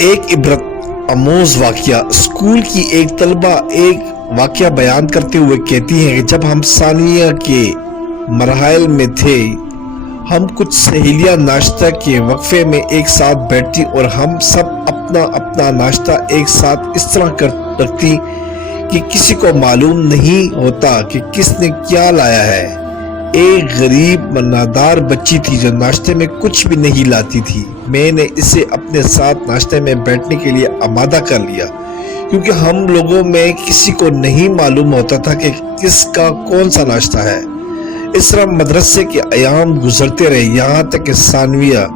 ایک عبرت آموز واقعہ۔ اسکول کی ایک طالبہ ایک واقعہ بیان کرتے ہوئے کہتی ہیں کہ جب ہم ثانویہ کے مراحل میں تھے، ہم کچھ سہیلیاں ناشتہ کے وقفے میں ایک ساتھ بیٹھتی اور ہم سب اپنا اپنا ناشتہ ایک ساتھ اس طرح رکھتی کہ کسی کو معلوم نہیں ہوتا کہ کس نے کیا لایا ہے۔ ایک غریب نادار بچی تھی جو ناشتے میں کچھ بھی نہیں لاتی تھی۔ میں نے اسے اپنے ساتھ ناشتے میں بیٹھنے کے لیے آمادہ کر لیا، کیونکہ ہم لوگوں میں کسی کو نہیں معلوم ہوتا تھا کہ کس کا کون سا ناشتہ ہے۔ اس طرح مدرسے کے ایام گزرتے رہے، یہاں تک کہ ثانویہ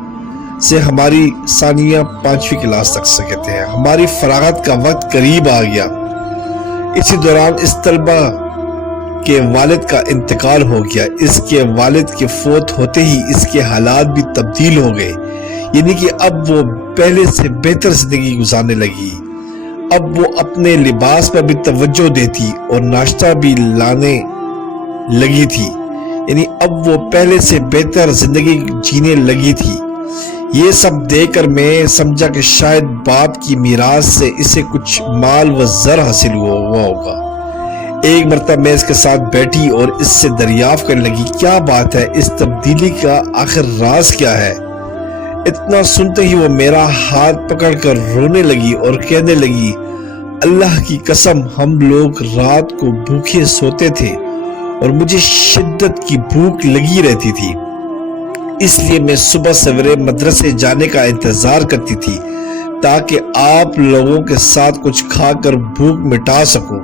سے ہماری ثانویہ 5ویں کلاس تک سے کہتے ہیں ہماری فراغت کا وقت قریب آ گیا۔ اسی دوران اس طلبہ کے والد کا انتقال ہو گیا۔ اس کے والد کے فوت ہوتے ہی اس کے حالات بھی تبدیل ہو گئے، یعنی کہ اب وہ پہلے سے بہتر زندگی گزارنے لگی۔ اب وہ اپنے لباس پر بھی توجہ دیتی اور ناشتہ بھی لانے لگی تھی، یعنی اب وہ پہلے سے بہتر زندگی جینے لگی تھی۔ یہ سب دیکھ کر میں سمجھا کہ شاید باپ کی میراث سے اسے کچھ مال و زر حاصل ہوا ہوگا۔ ایک مرتبہ میں اس کے ساتھ بیٹھی اور اس سے دریافت کرنے لگی، کیا بات ہے، اس تبدیلی کا آخر راز کیا ہے؟ اتنا سنتے ہی وہ میرا ہاتھ پکڑ کر رونے لگی اور کہنے لگی، اللہ کی قسم ہم لوگ رات کو بھوکے سوتے تھے اور مجھے شدت کی بھوک لگی رہتی تھی، اس لیے میں صبح سویرے مدرسے جانے کا انتظار کرتی تھی تاکہ آپ لوگوں کے ساتھ کچھ کھا کر بھوک مٹا سکوں،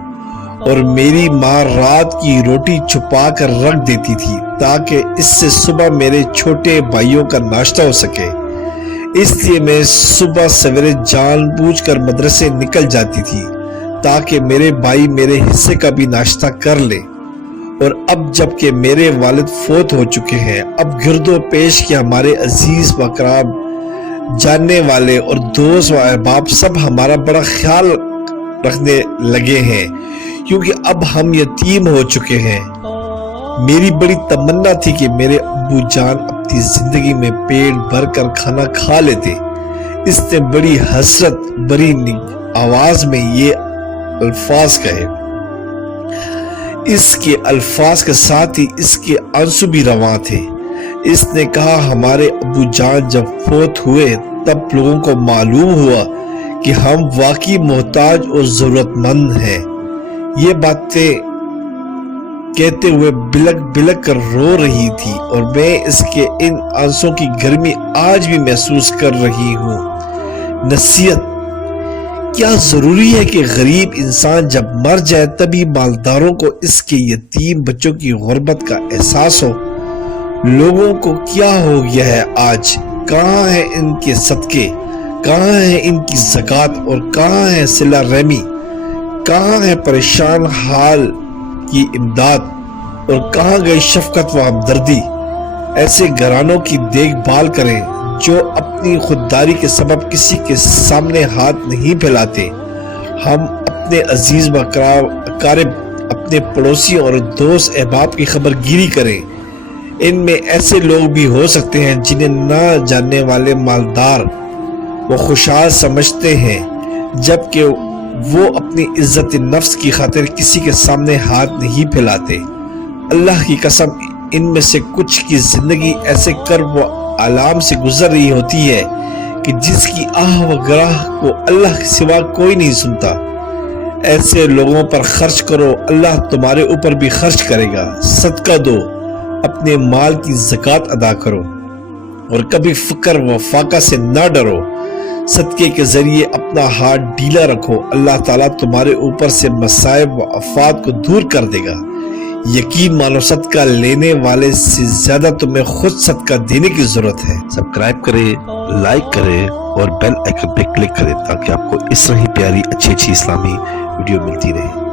اور میری ماں رات کی روٹی چھپا کر رکھ دیتی تھی تاکہ اس سے صبح میرے چھوٹے بھائیوں کا ناشتہ ہو سکے۔ اس لیے میں صبح سویرے جان بوجھ کر مدرسے نکل جاتی تھی تاکہ میرے بھائی میرے حصے کا بھی ناشتہ کر لے۔ اور اب جب کہ میرے والد فوت ہو چکے ہیں، اب گرد و پیش کے ہمارے عزیز و اقرب، جاننے والے اور دوست و احباب سب ہمارا بڑا خیال رکھنے لگے ہیں، کیونکہ اب ہم یتیم ہو چکے ہیں۔ میری بڑی تمنا تھی کہ میرے ابو جان اپنی زندگی میں پیٹ بھر کر کھانا کھا لیتے۔ اس نے بڑی حسرت بری آواز میں یہ الفاظ کہے۔ اس کے الفاظ کے ساتھ ہی اس کے آنسو بھی رواں تھے۔ اس نے کہا، ہمارے ابو جان جب فوت ہوئے تب لوگوں کو معلوم ہوا کہ ہم واقعی محتاج اور ضرورت مند ہیں۔ یہ باتیں کہتے ہوئے بلک بلک کر رو رہی تھی اور میں اس کے ان آنسوں کی گرمی آج بھی محسوس کر رہی ہوں۔ نصیحت: کیا ضروری ہے کہ غریب انسان جب مر جائے تبھی مالداروں کو اس کے یتیم بچوں کی غربت کا احساس ہو؟ لوگوں کو کیا ہو گیا ہے آج؟ کہاں ہیں ان کے صدقے؟ کہاں ہے ان کی زکوٰۃ اور کہاں ہے صلہ رحمی؟ کہاں ہے پریشان حال کی امداد اور کہاں گئی شفقت و ہمدردی؟ ایسے گھرانوں کی دیکھ بھال کریں جو اپنی خودداری کے سبب کسی کے سامنے ہاتھ نہیں پھیلاتے۔ ہم اپنے عزیز و اقارب، اپنے پڑوسیوں اور دوست احباب کی خبر گیری کریں۔ ان میں ایسے لوگ بھی ہو سکتے ہیں جنہیں نہ جاننے والے مالدار وہ خوشحال سمجھتے ہیں، جبکہ وہ اپنی عزت نفس کی خاطر کسی کے سامنے ہاتھ نہیں پھیلاتے۔ اللہ کی قسم ان میں سے کچھ کی زندگی ایسے کرب و آلام سے گزر رہی ہوتی ہے کہ جس کی آہ و گراہ کو اللہ کے سوا کوئی نہیں سنتا۔ ایسے لوگوں پر خرچ کرو، اللہ تمہارے اوپر بھی خرچ کرے گا۔ صدقہ دو، اپنے مال کی زکوٰۃ ادا کرو اور کبھی فقر و فاقہ سے نہ ڈرو۔ صدقے کے ذریعے اپنا ہاتھ ڈھیلا رکھو، اللہ تعالیٰ تمہارے اوپر سے مصائب و آفات کو دور کر دے گا۔ یقین مانو صدقہ لینے والے سے زیادہ تمہیں خود صدقہ دینے کی ضرورت ہے۔ سبسکرائب کریں، لائک کریں اور بیل آئیکن پہ کلک کریں تاکہ آپ کو اس طرح ہی پیاری اچھی اسلامی ویڈیو ملتی رہے۔